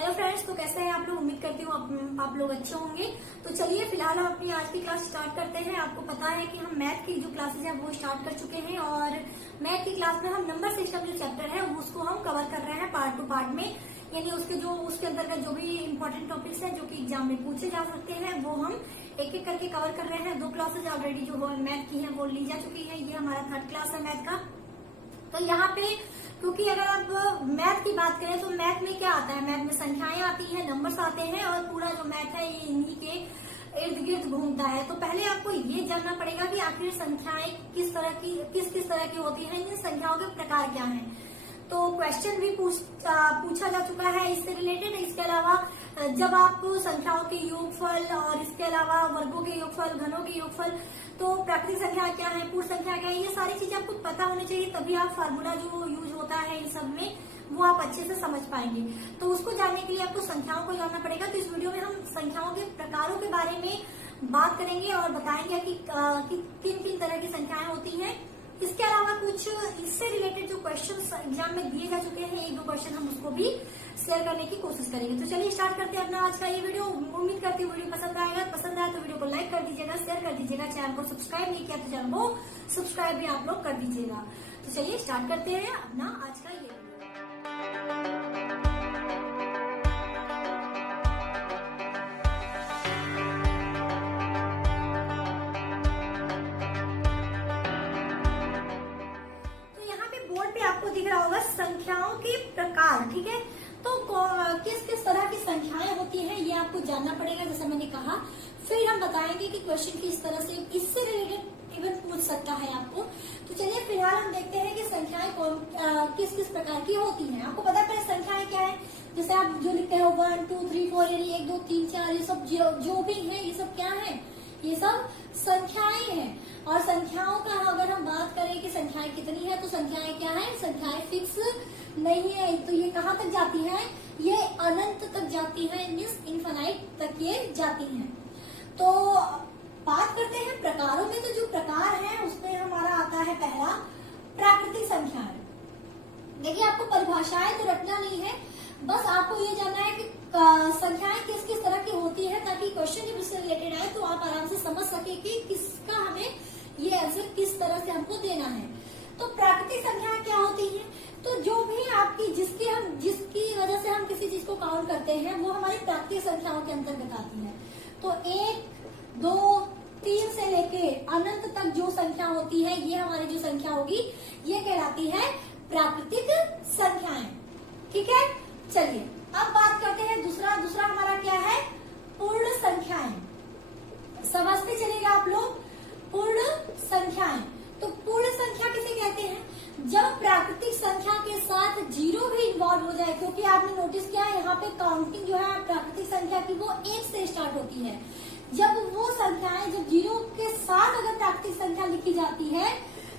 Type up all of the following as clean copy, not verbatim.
Hello friends, तो कैसे हैं आप लोग। उम्मीद करती हूँ आप लोग अच्छे होंगे। तो चलिए फिलहाल हम अपनी आज की क्लास स्टार्ट करते हैं। आपको पता है कि हम मैथ की जो क्लासेज है वो स्टार्ट कर चुके हैं और मैथ की क्लास में हम नंबर सिस्टम जो चैप्टर है उसको हम कवर कर रहे हैं पार्ट टू पार्ट में, यानी उसके अंतर्गत जो भी इम्पोर्टेंट टॉपिक्स है जो कि एग्जाम में पूछे जा सकते हैं वो हम एक एक करके कवर कर रहे हैं। 2 क्लासेज ऑलरेडी जो मैथ की है वो ली जा चुकी है। ये हमारा 3rd क्लास है मैथ का। तो यहाँ पे क्योंकि अगर आप मैथ की बात करें तो मैथ में क्या आता है, मैथ में संख्याएं आती हैं, नंबर्स आते हैं और पूरा जो मैथ है ये इन्हीं के इर्द गिर्द घूमता है। तो पहले आपको ये जानना पड़ेगा कि आखिर संख्याएं किस तरह की होती हैं, इन संख्याओं के प्रकार क्या हैं। तो क्वेश्चन भी पूछा जा चुका है इससे रिलेटेड। इसके अलावा जब आप संख्याओं के योगफल और इसके अलावा वर्गों के योगफल, घनों के योगफल, तो प्राकृतिक संख्या क्या है, पूर्ण संख्या क्या है, ये सारी चीजें आपको पता होनी चाहिए। तभी आप फार्मूला जो यूज होता है इन सब में वो आप अच्छे से समझ पाएंगे। तो उसको जानने के लिए आपको संख्याओं को जानना पड़ेगा। तो इस वीडियो में हम संख्याओं के प्रकारों के बारे में बात करेंगे और बताएंगे कि किन किन तरह की संख्याएं होती हैं। इसके अलावा कुछ इससे रिलेटेड जो क्वेश्चन एग्जाम में दिए जा चुके हैं, 1-2 क्वेश्चन हम उसको भी शेयर करने की कोशिश करेंगे। तो चलिए स्टार्ट करते हैं अपना आज का ये वीडियो। उम्मीद करती हूँ वीडियो पसंद आएगा। पसंद आया तो वीडियो को लाइक कर दीजिएगा, शेयर कर दीजिएगा। चैनल को सब्सक्राइब नहीं किया तो चैनल को सब्सक्राइब भी आप लोग कर दीजिएगा। तो चलिए स्टार्ट करते हैं अपना आज का ये वीडियो। आपको दिख रहा होगा संख्याओं के प्रकार, ठीक है। तो किस किस तरह की संख्याएं होती हैं ये आपको जानना पड़ेगा, जैसा मैंने कहा। फिर हम बताएंगे कि क्वेश्चन किस तरह से इससे रिलेटेड इवन पूछ सकता है आपको। तो चलिए फिलहाल हम देखते हैं कि संख्याएं किस किस प्रकार की होती हैं। आपको पता है संख्याएं क्या है, जैसे आप जो लिखते हो 1 2 3 4 यानी 1 2 3 4 ये सब जो भी है ये सब क्या है, ये सब संख्याएं हैं। और संख्याओं का अगर हम बात करें कि संख्याएं कितनी है, तो संख्याएं क्या है, संख्याएं फिक्स नहीं है। तो ये कहाँ तक जाती है, ये अनंत तक जाती है, मीन्स इनफाइनाइट तक ये जाती हैं। तो बात करते हैं प्रकारों में। तो जो प्रकार है उसमें हमारा आता है पहला प्राकृतिक संख्याएं। देखिए आपको परिभाषाएं तो रखना नहीं है, बस आपको ये जानना है कि संख्याएं किस किस तरह की होती है, ताकि क्वेश्चन जब इससे रिलेटेड आए तो आप आराम से समझ सके कि किसका हमें ये आंसर किस तरह से हमको देना है। तो प्राकृतिक संख्याएं क्या होती है, तो जो भी आपकी जिसकी वजह से हम किसी चीज को काउंट करते हैं वो हमारी प्राकृतिक संख्याओं के अंतर्गत आती है। तो 1 2 3 से लेके अनंत तक जो संख्या होती है ये हमारी जो संख्या होगी ये कहलाती है प्राकृतिक संख्याएं, ठीक है। चलिए अब बात करते हैं दूसरा हमारा क्या है, पूर्ण संख्याएं। समझते चलेगा आप लोग, पूर्ण संख्याएं। तो पूर्ण संख्या किसे कहते हैं, जब प्राकृतिक संख्या के साथ 0 भी इन्वॉल्व हो जाए। क्योंकि आपने नोटिस किया यहाँ पे काउंटिंग जो है प्राकृतिक संख्या की वो 1 से स्टार्ट होती है। जब वो संख्याएं जब 0 के साथ अगर प्राकृतिक संख्या लिखी जाती है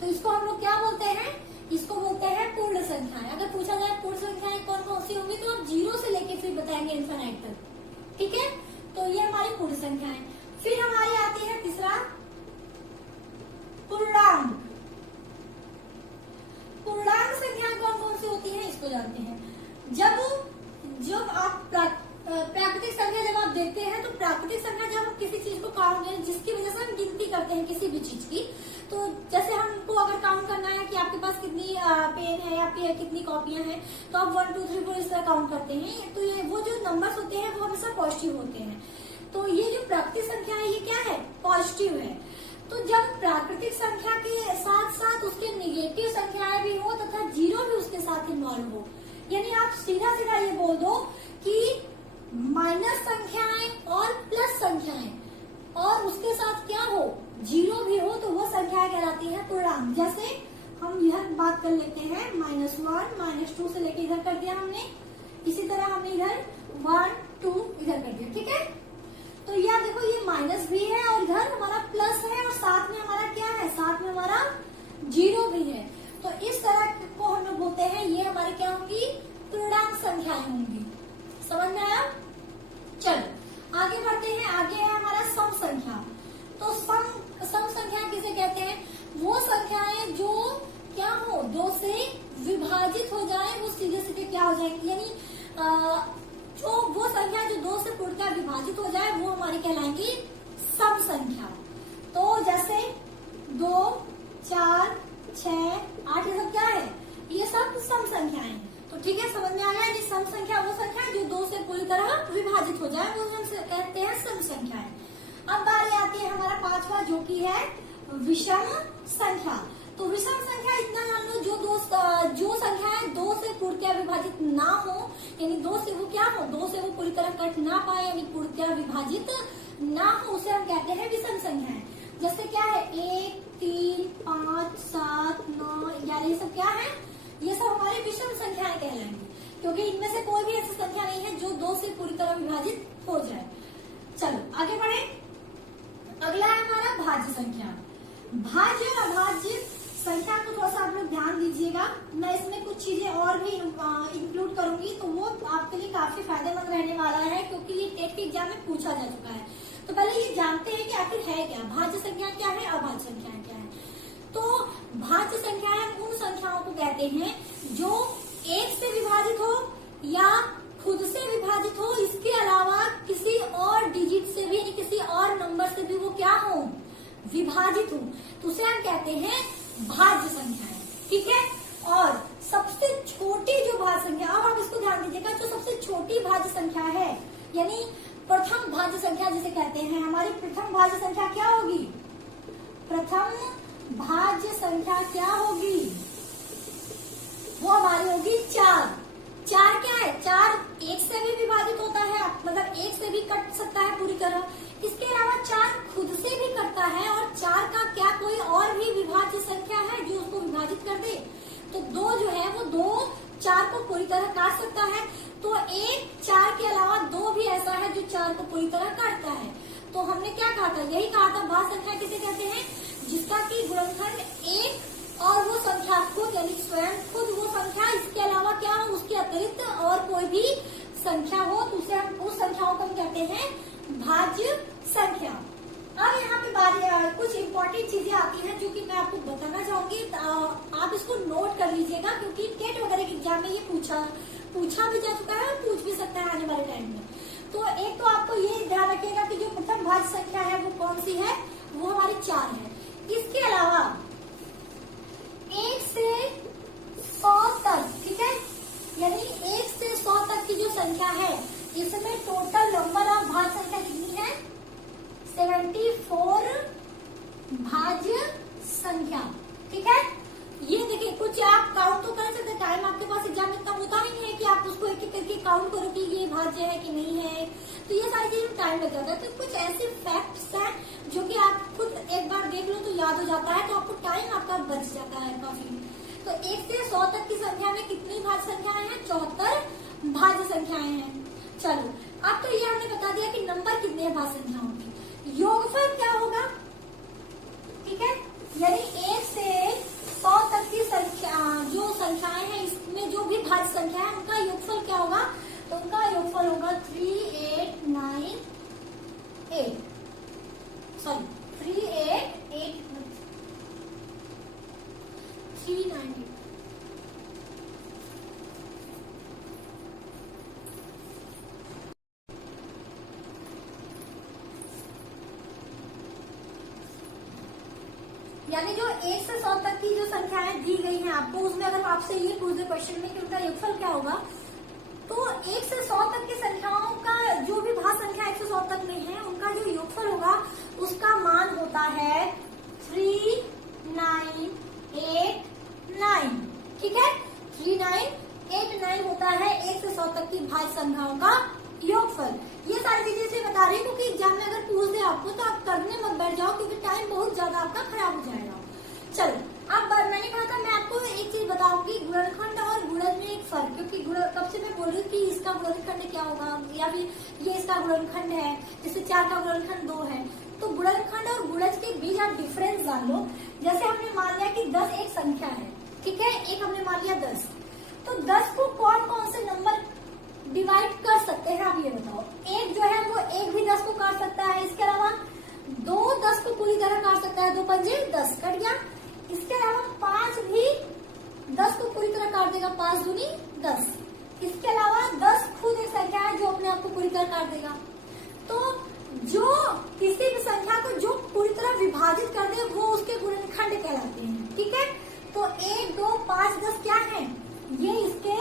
तो इसको हम लोग क्या बोलते हैं, इसको बोलते हैं पूर्ण संख्याएं। अगर पूछा जाए पूर्ण संख्याएं कौन कौन सी होंगी तो आप 0 से लेके फिर बताएंगे इनफाइनाइट तक, ठीक है। तो ये हमारी पूर्ण संख्याएं। फिर हमारी आती है तीसरा पूर्णांक। पूर्णांक संख्याएं कौन कौन सी होती है इसको जानते हैं। जब आप प्राकृतिक संख्या जब आप देखते हैं तो प्राकृतिक संख्या जब हम किसी चीज को काउंट करें जिसकी वजह से हम गिनती करते हैं किसी भी चीज की, तो जैसे हमको अगर काउंट करना है कि आपके पास कितनी पेन है, आपकी कितनी कॉपियां हैं, तो आप 1 2 3 4 इस तरह काउंट करते हैं। तो ये वो जो नंबर्स होते हैं वो हमेशा पॉजिटिव होते हैं। तो ये जो प्राकृतिक संख्या है ये क्या है, पॉजिटिव है। तो जब प्राकृतिक संख्या के साथ साथ उसके निगेटिव संख्याएं भी हो तथा 0 भी उसके साथ इन्वॉल्व हो, यानी आप सीधा सीधा ये बोल दो कि माइनस संख्याएं और प्लस संख्याएं और उसके साथ क्या हो, 0 भी हो, तो वो संख्याएं कहलाती है पूर्णांक। जैसे हम यह बात कर लेते हैं -1 -2 से लेके इधर कर दिया हमने, इसी तरह हमने इधर 1 2 इधर कर दिया, ठीक है। तो यह देखो ये माइनस भी है और इधर हमारा प्लस है और साथ में हमारा क्या है, साथ में हमारा 0 भी है। तो इस तरह को हम लोग बोलते हैं ये हमारे क्या होंगी, पूर्णांक संख्याएं होंगी। समझ में आया। चलो आगे बढ़ते हैं। आगे है हमारा सम संख्या। तो सम संख्या किसे कहते हैं, वो संख्याएं जो क्या हो, 2 से विभाजित हो जाए, वो सीधे सीधे क्या हो जाएंगी, यानी जो वो संख्या जो 2 से पूर्णतः विभाजित हो जाए वो हमारी कहलाएंगी सम संख्या। तो जैसे 2, 4, 6, 8 ये सब क्या है, ये सब सम संख्याएं। तो ठीक है, समझ में आ गया। ये सम संख्या वो संख्या है जो 2 से पूरी तरह विभाजित हो जाए, वो हम कहते हैं सम संख्याएं। अब बारी आती है हमारा पांचवा, जो की है विषम संख्या। तो विषम संख्या इतना जान लो, जो संख्याएं 2 से पूर्णतः विभाजित ना हो, यानी 2 से वो क्या हो, 2 से वो पूरी तरह कट ना पाए, यानी पूर्णतः विभाजित ना हो, उसे हम कहते हैं विषम संख्याएं। जैसे क्या है 1, 3, 5, 7, 9, 11, ये सब क्या है, ये सब हमारे विषम संख्याएं कहलाएंगी, क्योंकि इनमें से कोई भी ऐसी संख्या नहीं है जो 2 से पूरी तरह विभाजित हो जाए। चलो आगे बढ़े। अगला है हमारा भाज्य संख्या। भाज्य और अभाज्य संख्या को थोड़ा सा आप लोग ध्यान दीजिएगा। मैं इसमें कुछ चीजें और भी इंक्लूड करूंगी, तो वो आपके लिए काफी फायदेमंद रहने वाला है, क्योंकि ये टेट के एग्जाम में पूछा जा चुका है। तो पहले ये जानते हैं कि आखिर है क्या, भाज्य संख्या क्या है, अभाज्य संख्या क्या है। तो भाज्य संख्याएं उन संख्याओं को कहते हैं जो 1 से विभाजित हो या खुद से विभाजित हो, इसके अलावा किसी और डिजिट से भी, किसी और नंबर से भी वो क्या हो, विभाजित हो, तो उसे हम कहते हैं भाज्य संख्याएं। ठीक है। और सबसे छोटी जो भाज्य संख्या, अब आप इसको ध्यान दीजिएगा, जो सबसे छोटी भाज्य संख्या है, यानी प्रथम भाज्य संख्या जिसे कहते हैं, हमारी प्रथम भाज्य संख्या क्या होगी, प्रथम भाज्य संख्या क्या होगी, वो हमारी होगी 4। 4 क्या है, 4 1 से भी विभाजित होता है, मतलब 1 से भी कट सकता है पूरी तरह। इसके अलावा 4 खुद से भी कटता है, और 4 का क्या कोई और भी विभाज्य संख्या है जो उसको विभाजित कर दे। तो 2 जो है वो 2 4 को पूरी तरह काट सकता है। तो 1 4 के अलावा 2 भी ऐसा है जो 4 को पूरी तरह काटता है। तो हमने क्या कहा था, यही कहा था भाज्य संख्या किसे कहते हैं, जिसका की गुणनखंड 1 और वो संख्या खुद, यानी स्वयं खुद वो संख्या, इसके अलावा क्या हो, उसके अतिरिक्त और कोई भी संख्या हो, तो उसे हम उस संख्याओं को हम कहते हैं भाज्य संख्या। अब यहाँ पे कुछ इम्पोर्टेंट चीजें आती हैं जो कि मैं आपको बताना चाहूंगी, आप इसको नोट कर लीजिएगा, क्योंकि टेट वगैरह के एग्जाम में ये पूछा भी जा चुका है और पूछ भी सकता है आने वाले टाइम में। तो एक तो आपको ये ध्यान रखिएगा कि जो प्रथम भाज्य संख्या है वो कौन सी है, वो हमारी 4 है। इसके अलावा 1 से 100 तक, ठीक है, यानी 1 से 100 तक की जो संख्या है, इसमें टोटल नंबर ऑफ भाज्य संख्या कितनी है, 74 भाज्य संख्या। ठीक है, ये देखिए, कुछ आप काउंट तो कर सकते, टाइम आपके पास एग्जाम में इतना होता ही नहीं है कि आप उसको एक एक करके काउंट करो कि ये भाज्य है कि नहीं है, तो ये सारी चीजें टाइम लग जाता है। तो कुछ ऐसे फैक्ट्स हैं जो कि आप खुद एक बार देख लो तो याद हो जाता है, तो आपको टाइम आपका बच जाता है काफी। तो 1 से 100 तक की संख्या में कितनी भाज्य संख्याएं हैं, 74 भाज्य संख्याएं हैं। चलो, अब तो ये हमने बता दिया कि नंबर कितने हैं भाज्य संख्याओं के। योगफल क्या होगा, ठीक है, यानी 1 से 100 तक की संख्या, जो संख्याएं हैं, इसमें जो भी भाज्य संख्या है उनका योगफल क्या होगा, तो उनका योगफल होगा 3898, सॉरी 398। यानी जो 1 से 100 तक की जो संख्याएं दी गई हैं आपको, उसमें अगर आपसे ये पूछ दे क्वेश्चन में कि उनका योगफल क्या होगा, तो 1 से 100 तक की संख्याओं का जो भी भाज्य संख्या 1 से 100 तक में है, उनका जो योगफल होगा उसका मान होता है 3989। ठीक है, 3989 होता है 1 से 100 तक की भाज्य संख्याओं का योगफल। ये सारी चीजें इसलिए बता रही हूँ क्योंकि एग्जाम में अगर पूछ दे आपको तो आप करने मत बैठ जाओ, क्योंकि टाइम बहुत ज्यादा आपका खराब हो जाएगा। चलो, अब मैंने कहा था मैं आपको एक चीज बताऊंगी, गुणनखंड और गुणज में एक फर्क, क्योंकि कब से मैं बोल रही हूँ कि इसका गुणनखंड क्या होगा, या फिर ये इसका गुणनखंड है, जैसे 4 का गुणनखंड 2 है, तो गुणनखंड और गुणज के बीच आप डिफरेंस जान लो। जैसे हमने मान लिया कि 10 एक संख्या है, ठीक है, एक हमने मान लिया 10, तो 10 को कौन कौन से नंबर डिवाइड कर सकते हैं, आप ये बताओ। एक जो है वो 1 भी 10 को काट सकता है, इसके अलावा 2 10 को पूरी तरह काट सकता है, 2 पंजे 10 कट गया। इसके अलावा 5 भी 10 को पूरी तरह काट देगा, 5 दूनी 10। इसके अलावा 10 खुद एक संख्या है जो तो 1, 2, 5, 10 क्या है, ये इसके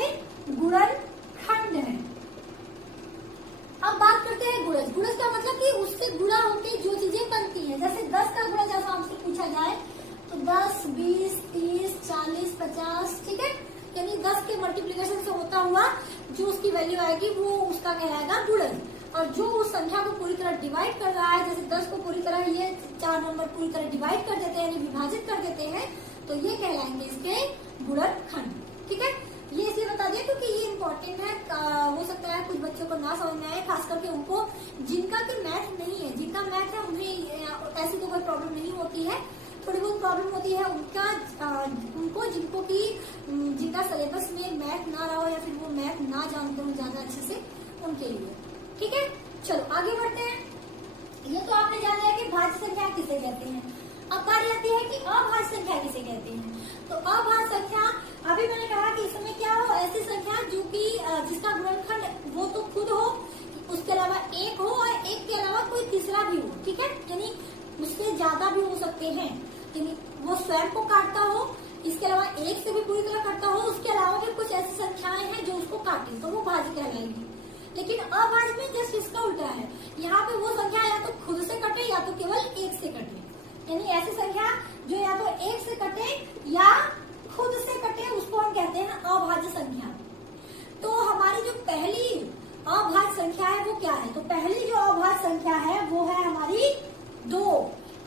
गुणनखंड है। अब बात करते हैं गुणज। गुणज का मतलब कि उससे गुणा होके जो चीजें बनती हैं, जैसे 10 का गुणा जैसा हमसे पूछा जाए तो 10, 20, 30, 40, 50, ठीक है, यानी 10 के मल्टीप्लीकेशन से होता हुआ जो उसकी वैल्यू आएगी वो उसका कहलाएगा गुणज। और जो उस संख्या को पूरी तरह डिवाइड कर रहा है, जैसे 10 को पूरी तरह ये 4 नंबर पूरी तरह डिवाइड कर देते हैं यानी विभाजित कर देते हैं, तो ये कहलाएंगे इसके गुणनखंड। ठीक है, ये इसलिए बता दिया क्योंकि ये इम्पोर्टेंट है। हो सकता है कुछ बच्चों को ना समझ में आए, खास करके उनको जिनका कि मैथ नहीं है, जिनका मैथ है उन्हें ऐसी तो कोई प्रॉब्लम नहीं होती है, थोड़ी बहुत प्रॉब्लम होती है उनको जिनको की जिनका सिलेबस में मैथ ना रहा हो या फिर वो मैथ ना जानते हो ज्यादा अच्छे से, उनके लिए। ठीक है, चलो आगे बढ़ते हैं। ये तो आपने जाना है कि भाज्य संख्या किसे कहते हैं। अब बात आती है कि अभाज्य संख्या किसे कहते हैं। तो अभाज्य संख्या, अभी मैंने कहा कि इसमें क्या हो, ऐसी संख्या जो कि जिसका गुणनखंड वो तो खुद हो, उसके अलावा एक हो और एक के अलावा कोई तीसरा भी हो। ठीक है, यानी उससे ज्यादा भी हो सकते हैं, यानी वो स्वयं को काटता हो, इसके अलावा एक से भी पूरी तरह काटता हो, उसके अलावा भी कुछ ऐसी संख्याएं हैं जो उसको काटे, तो वो भाज्य कहलाएगी। लेकिन अभाज्य में जस्ट इसका उल्टा है, यहाँ पे वो संख्या या तो खुद से कटे या तो केवल एक से कटे, यानी ऐसी संख्या जो या तो एक से कटे या खुद से कटे उसको हम कहते हैं अभाज्य संख्या। तो हमारी जो पहली अभाज्य संख्या है वो क्या है, तो पहली जो अभाज्य संख्या है वो है हमारी 2।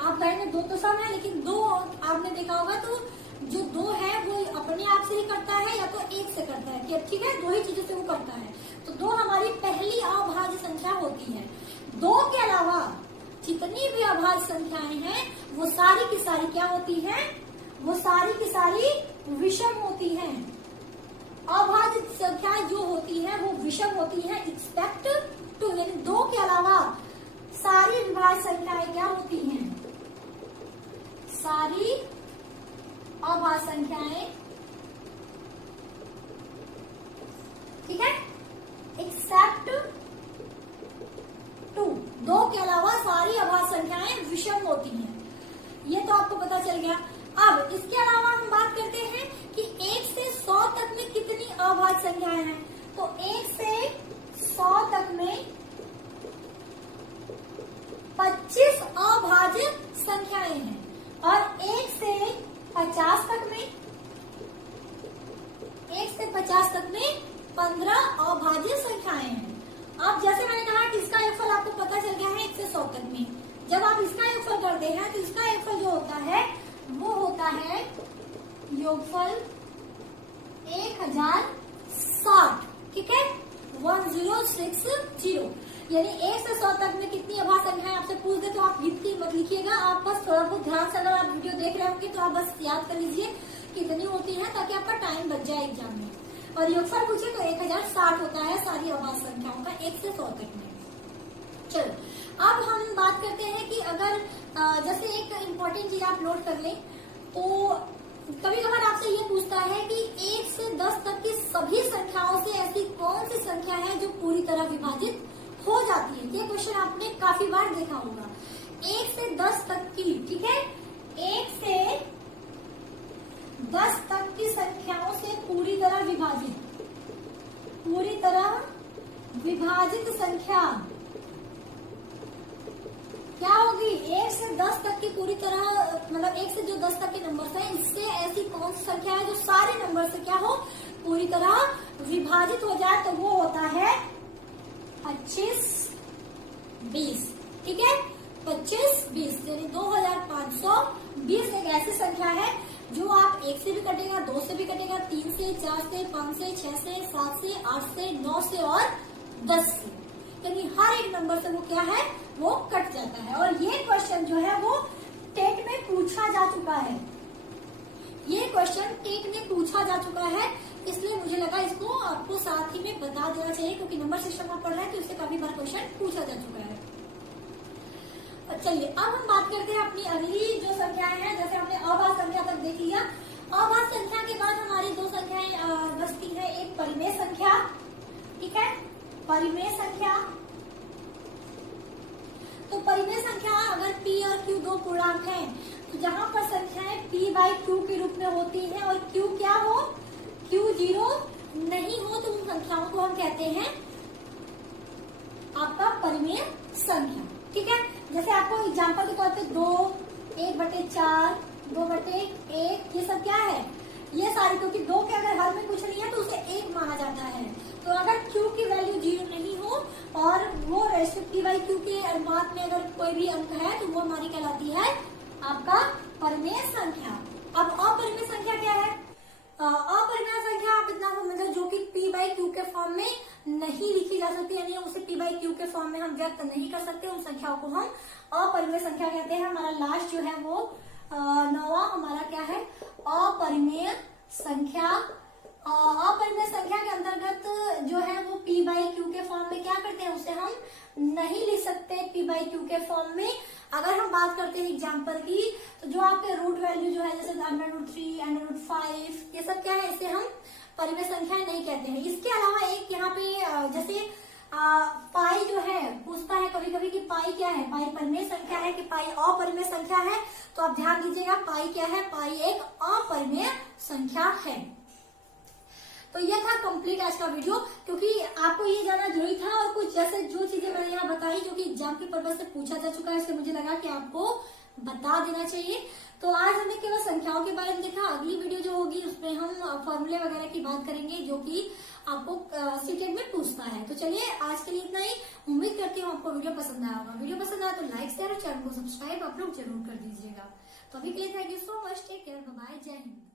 आप कहेंगे 2 तो सब है, लेकिन 2 आपने देखा होगा तो जो 2 है वो अपने आप से ही करता है या तो एक से करता है, ठीक है, 2 ही चीजों से वो करता है। तो 2 हमारी पहली अभाज्य संख्या होती है। 2 के अलावा जितनी भी अभाज्य संख्याएं हैं वो सारी की सारी क्या होती हैं, वो सारी की सारी विषम होती हैं। अभाज्य संख्या जो होती है वो विषम होती है एक्सेप्ट 2, यानी 2 के अलावा सारी विभाज्य संख्याएं क्या होती हैं, सारी अभाज्य संख्याएं, ठीक है, एक्सेप्ट 2, 2 के अलावा सारी अभाज्य संख्याएं विषम होती हैं। ये तो आपको पता चल गया। अब इसके अलावा हम बात करते हैं कि 1 से 100 तक में कितनी अभाज्य संख्याएं हैं। तो 1 से 100 तक में 25 अभाज्य संख्याएं हैं और 1 से 50 तक में 15 अभाज्य संख्याएं हैं। अब जैसे मैंने कहा कि इसका योगफल आपको पता चल गया है 1 से 100 तक में। जब आप इसका योगफल करते हैं तो इसका योगफल जो होता है वो होता है योगफल 1060, ठीक है, 1060, यानी 1 से 100 तक में कितनी अभाज्य संख्याएं आपसे पूछ दे तो आप गिनती के मत लिखिएगा, आप बस थोड़ा बहुत ध्यान से, अगर आप वीडियो देख रहे होंगे तो आप बस याद कर लीजिए कितनी होती है ताकि आपका टाइम बच जाए एग्जाम में। और योगफल पूछे तो 1060 होता है सारी अभाज्य संख्याओं का 1 से 100 तक में। चलो अब हम बात करते हैं कि अगर जैसे एक इम्पोर्टेंट चीज आप नोट कर लें तो कभी कभार आपसे ये पूछता है कि 1 से 10 तक की सभी संख्याओं से ऐसी कौन सी संख्या है जो पूरी तरह विभाजित हो जाती है। ये क्वेश्चन आपने काफी बार देखा होगा। 1 से 10 तक की, ठीक है, 1 से 10 तक की संख्याओं से पूरी तरह विभाजित संख्या क्या होगी। 1 से 10 तक की पूरी तरह, मतलब 1 से जो 10 तक के नंबर है इससे ऐसी कौन सी संख्या है जो सारे नंबर से क्या हो, पूरी तरह विभाजित हो जाए, तो वो होता है 25, 20, ठीक है, 25, 20, यानी 2520 एक ऐसी संख्या है जो आप 1 से भी कटेगा, 2 से भी कटेगा, 3 से, 4 से, 5 से, 6 से, 7 से, 8 से, 9 से और 10 से, यानी हर एक नंबर से वो क्या है, वो कट जाता है। और ये क्वेश्चन जो है वो टेट में पूछा जा चुका है, ये क्वेश्चन टेट में पूछा जा चुका है, इसलिए मुझे लगा इसको आपको साथ ही में बता देना चाहिए क्योंकि नंबर सिस्टम आप पढ़ रहे हैं तो इससे काफी बार क्वेश्चन पूछा जा चुका है। चलिए अब हम बात करते हैं अपनी अगली जो संख्याएं हैं। जैसे हमने अभाज्य संख्या तक देख लिया, अभाज्य संख्या के बाद हमारी 2 संख्याएं बचती है, एक परिमेय संख्या, ठीक है, परिमेय संख्या। तो परिमेय संख्या अगर P और Q 2 पूर्णांक हैं तो जहां पर संख्याएं p बाई क्यू के रूप में होती हैं और q क्या हो, q 0 नहीं हो, तो उन संख्याओं को हम कहते हैं आपका परिमेय संख्या। ठीक है, जैसे आपको एग्जांपल के तौर पे 2, 1/4, 2/1, ये सब क्या है, ये सारी, क्योंकि 2 के अगर हर में कुछ नहीं है तो उसे 1 माना जाता है। तो अगर q की वैल्यू 0 नहीं हो और वो रेशियो p बाई क्यू के अनुपात में अगर कोई भी अंक है तो वो हमारी कहलाती है आपका परिमेय संख्या। अब अपरिमेय संख्या क्या है, अपरिमेय संख्या आप इतना समझो जो कि p बाई क्यू के फॉर्म में नहीं लिखी जा सकती, यानी उसे p बाई क्यू के फॉर्म में हम व्यक्त नहीं कर सकते, उन संख्याओं को हम अपरिमेय संख्या कहते हैं। हमारा लास्ट जो है वो 9वां हमारा क्या है, अपरिमेय संख्या। अपरिमेय संख्या के अंतर्गत जो है वो p बाई क्यू के फॉर्म में क्या करते हैं, उसे हम नहीं लिख सकते p बाई क्यू के फॉर्म में। अगर हम बात करते हैं एग्जाम्पल की, तो जो आपके रूट वैल्यू जो है जैसे √3, √5, ये सब क्या है, इसे हम परिमेय संख्याएं नहीं कहते हैं। इसके अलावा एक यहाँ पे जैसे पाई जो है पूछता है कभी कभी कि पाई क्या है, पाई परिमेय संख्या है कि पाई अपरिमेय संख्या है, तो आप ध्यान दीजिएगा पाई क्या है, पाई एक अपरिमेय संख्या है। तो ये था कंप्लीट आज का वीडियो, क्योंकि आपको ये जानना जरूरी था और कुछ जैसे जो चीजें मैंने यहाँ बताई जो कि एग्जाम के पर्पज से पूछा जा चुका है, इसलिए मुझे लगा कि आपको बता देना चाहिए। तो आज हमने केवल संख्याओं के बारे में देखा, अगली वीडियो जो होगी उसमें हम फॉर्मूले वगैरह की बात करेंगे जो कि आपको सीटेट में पूछता है। तो चलिए आज के लिए इतना ही, उम्मीद करती हूँ आपको वीडियो पसंद आया होगा। वीडियो पसंद आया तो लाइक शेयर और चैनल को सब्सक्राइब आप लोग जरूर कर दीजिएगा। तो अभी के लिए thank you so much, take care, bye bye, जय हिंद।